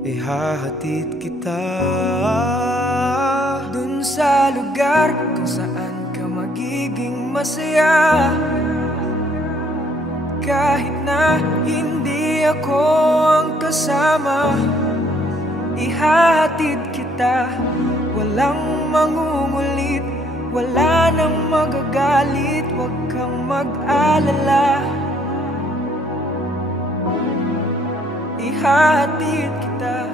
ihahatid kita dun sa lugar kung saan ka magiging masaya. Kahit na hindi ako ang kasama, ihahatid kita. Walang mangungulit, wala nang magagalit. Huwag kang mag-alala, ihahatid kita.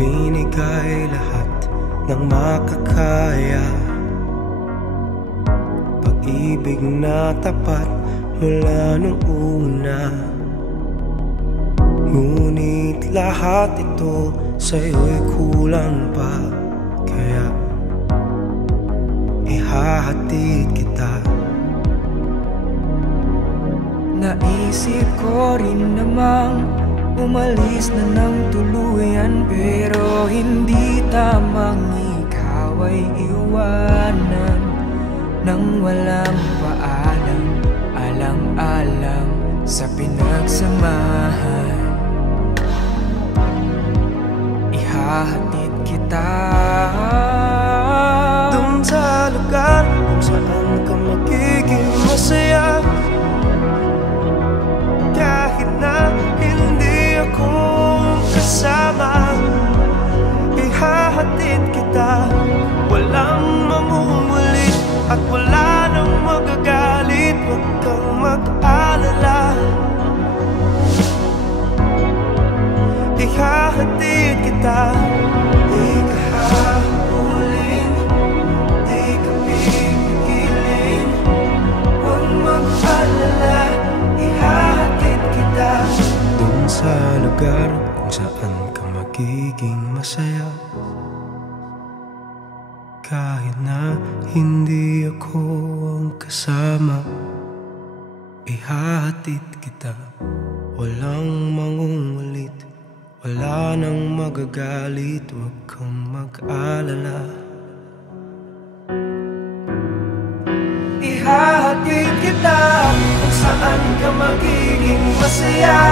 Binigay lahat ng makakaya, pag-ibig na tapat mula nung una. Ngunit lahat ito sa'yo'y kulang pa, kaya ihahatid kita. Naisip ko rin namang umalis na ng tuluyan, pero hindi tamang ikaw ay iwanan nang walang paalam, alang-alang sa pinagsamahan. Ihahatid kita dun sa lugar kung saan ka magiging masaya. Kahit na hindi ako kasama, ihahatid kita. Walang mamumulit at wala nang magagalit. Huwag kang mag-alala, ihahatid kita. Di ka hahabulin, di ka pipigilin. Huwag mag-alala, ihahatid kita dun sa lugar kung saan ka magiging masaya. Kahit na hindi ako ang kasama, ihahatid kita. Walang mangungulit, wala nang magagalit. Huwag kang mag-alala, ihahatid kita kung saan ka magiging masaya.